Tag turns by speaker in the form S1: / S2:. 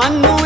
S1: ਸਾਨੂੰ